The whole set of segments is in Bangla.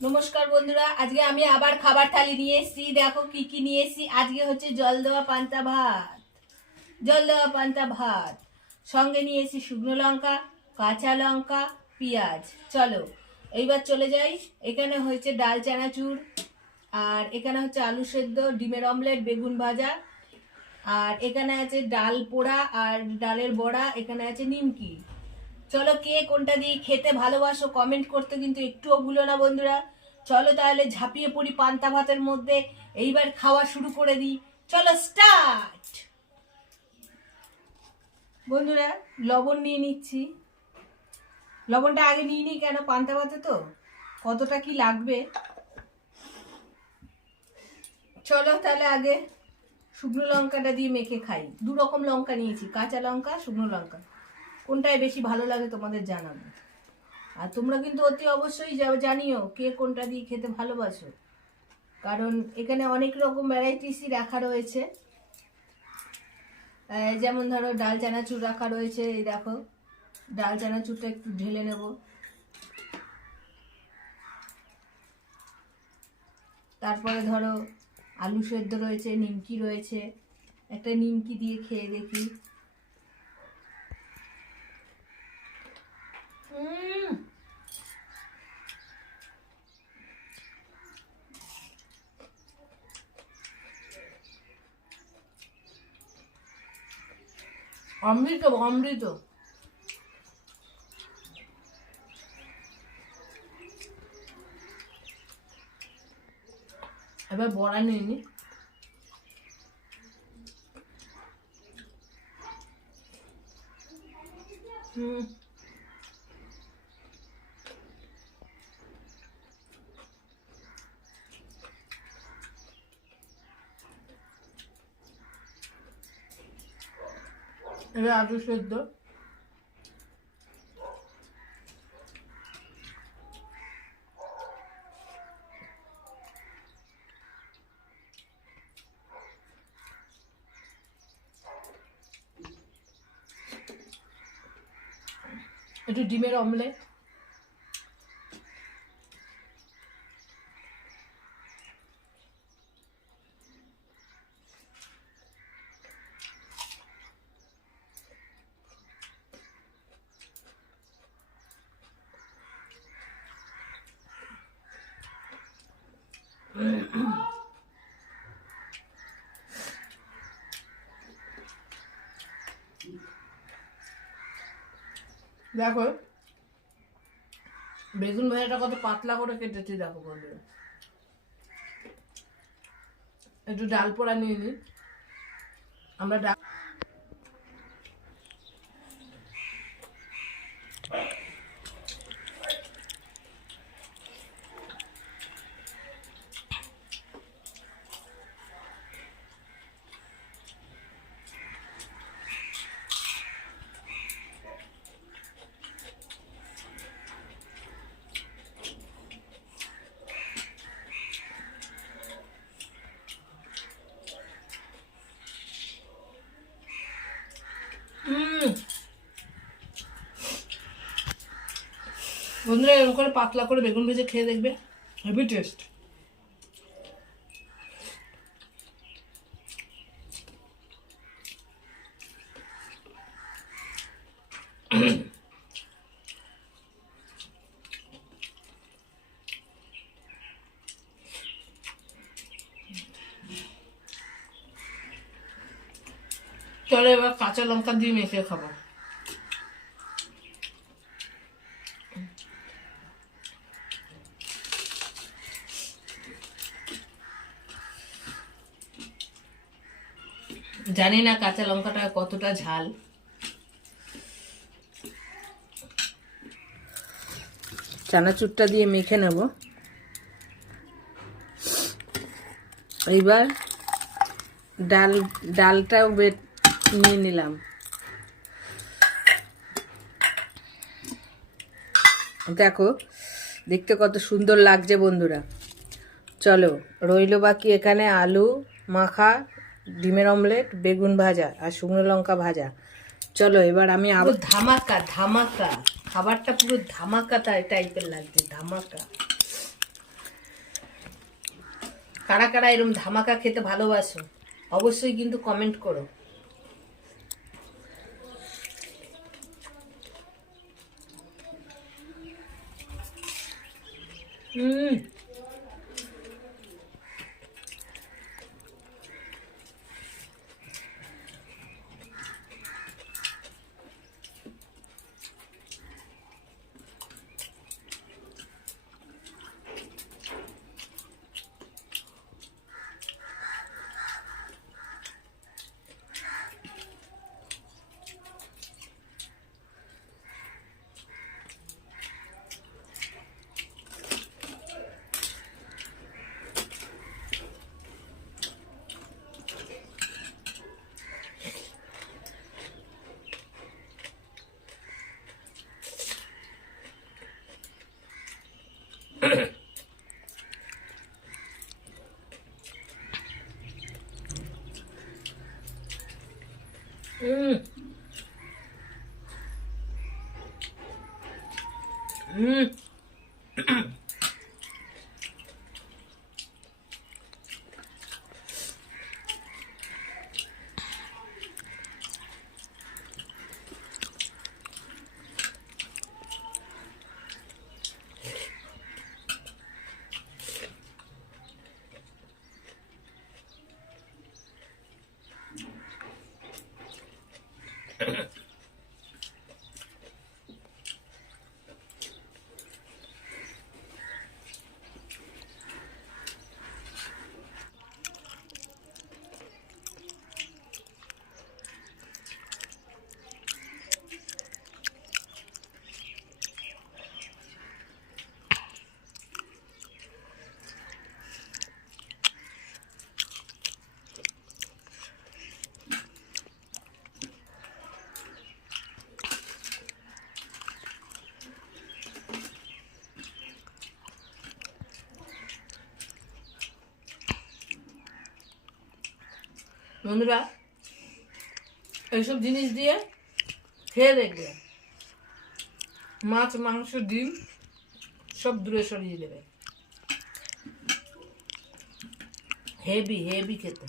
নমস্কার বন্ধুরা, আজকে আমি আবার খাবার থালি নিয়ে এসেছি। দেখো কি কি নিয়ে এসেছি। আজকে হচ্ছে জল দেওয়া পান্তা ভাত। জল দেওয়া পান্তা ভাত। সঙ্গে নিয়ে এসেছি শুকনো লঙ্কা, কাঁচা লঙ্কা, পেঁয়াজ। চলো, এইবার চলে যাই। এখানে হয়েছে ডাল চানাচুর। আর এখানে হচ্ছে আলু সেদ্ধ, ডিমের অমলেট, বেগুন ভাজা। আর এখানে আছে ডাল পোড়া আর ডালের বড়া, এখানে আছে নিমকি। চলো কে কোনটা দিয়ে খেতে ভালোবাসো কমেন্ট করতে কিন্তু একটুও ভুলো না বন্ধুরা। চলো তাহলে ঝাঁপিয়ে পড়ি পান্তা ভাতের মধ্যে, এইবার খাওয়া শুরু করে দিই। চলো স্টার্ট বন্ধুরা, লবণ নিয়ে নিচ্ছি। লবণটা আগে নিয়ে নিই কেন পান্তা ভাতে তো? কতটা কি লাগবে? চলো তাহলে আগে শুকনো লঙ্কাটা দিয়ে মেখে খাই। দু রকম লঙ্কা নিয়েছি, কাঁচা লঙ্কা, শুকনো লঙ্কা। কোনটায় বেশি ভালো লাগে তোমাদের জানাব। আর তোমরা কিন্তু অতি অবশ্যই জানিও কে কোনটা দিয়ে খেতে ভালোবাসো। কারণ এখানে অনেক রকম ভ্যারাইটিসই রাখা রয়েছে। যেমন ধরো ডাল, চানাচুর রাখা রয়েছে, এই দেখো। ডাল, চানাচুরটা একটু ঢেলে নেব। তারপরে ধরো আলু সেদ্ধ রয়েছে, নিমকি রয়েছে। একটা নিমকি দিয়ে খেয়ে দেখি। অমৃত অমৃত। এবার বড়া নিয়ে নি। হুম। এবার আলু সেদ্ধ। একটু ডিমের অমলেট। দেখো, বেগুন ভাজাটা কত পাতলা করে কেটেছি, দেখো বন্ধুরা। একটু ডাল পোড়া নিয়ে নিই আমরা ডাল বন্ধুরা এরকম করে পাতলা করে বেগুন ভেজে খেয়ে দেখবে। হেভি টেস্ট চলো এবার কাঁচা লঙ্কা দিয়ে মেখে খাব। জানি না কাঁচা লঙ্কাটা কতটা ঝাল। চানাচুরটা দিয়ে মেখে নেব। এইবার ডাল, ডালটাও বেট নিয়ে নিলাম। দেখো, দেখতে কত সুন্দর লাগছে বন্ধুরা। চলো, রইল বাকি এখানে আলু মাখা ডিমের অমলেট, বেগুন ভাজা আর শুকনো লঙ্কা ভাজা। চলো, এবার আমি আবার ধামাকা ধামাকা। খাবারটা পুরো ধামাকা টাইপের লাগছে, ধামাকা। কারা কারা এরম ধামাকা খেতে ভালোবাসো, অবশ্যই কিন্তু কমেন্ট করো। হুম। হুম হুম বন্ধুরা, এইসব জিনিস দিয়ে খেয়ে দেখবে। মাছ, মাংস, ডিম সব দূরে সরিয়ে দেবে। হেভি হেভি খেতে।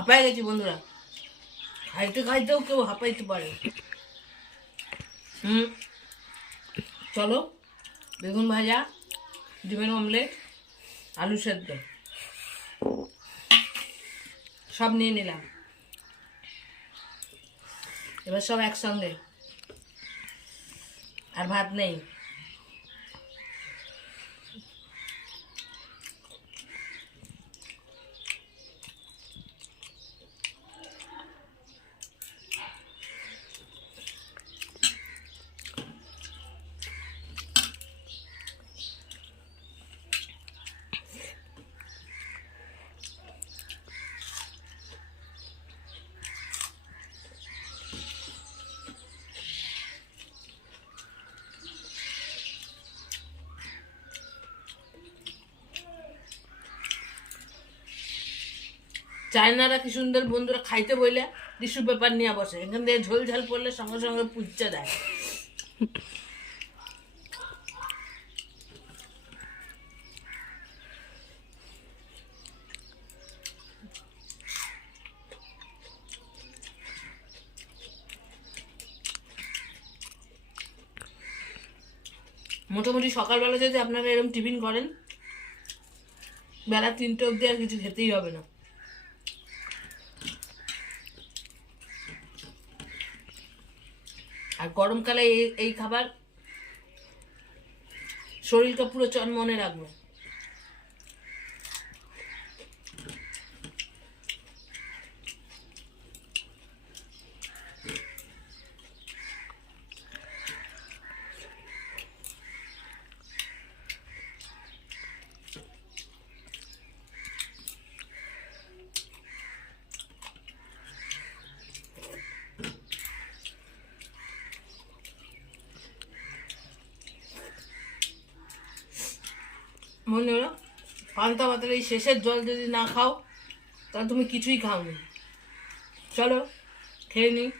হাঁপায় গেছি বন্ধুরা। খাইতে খাইতেও কেউ হাঁপাইতে পারে। হুম, চলো, বেগুন ভাজা, ডিমের অমলেট আলু সেদ্ধ। সব নিয়ে নিলাম। এবার সব একসঙ্গে। আর ভাত নেই। চায়নারা কি সুন্দর বন্ধুরা খাইতে বইলে, টিস্যু পেপার নিয়ে বসে। এখান থেকে ঝোল ঝাল পড়লে সঙ্গে সঙ্গে পুচ্চা দেয়। মোটামুটি সকালবেলা যদি আপনারা এরকম টিফিন করেন, বেলা তিনটে অবধি আর কিছু খেতেই হবে না। আর গরমকালে এই খাবার শরীরকে পুরো চনমনে রাখবে। মনে হলো পান্তা এই শেষের জল যদি না খাও, তাহলে তুমি কিছুই খাওনি। চলো, খেয়ে নিই।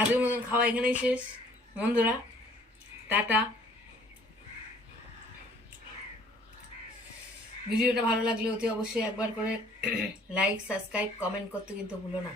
আজকের মতন খাওয়া এখানেই শেষ। বন্ধুরা, টাটা। ভিডিওটা ভালো লাগলে অতি অবশ্যই একবার করে লাইক সাবস্ক্রাইব কমেন্ট করতে কিন্তু ভুলো না।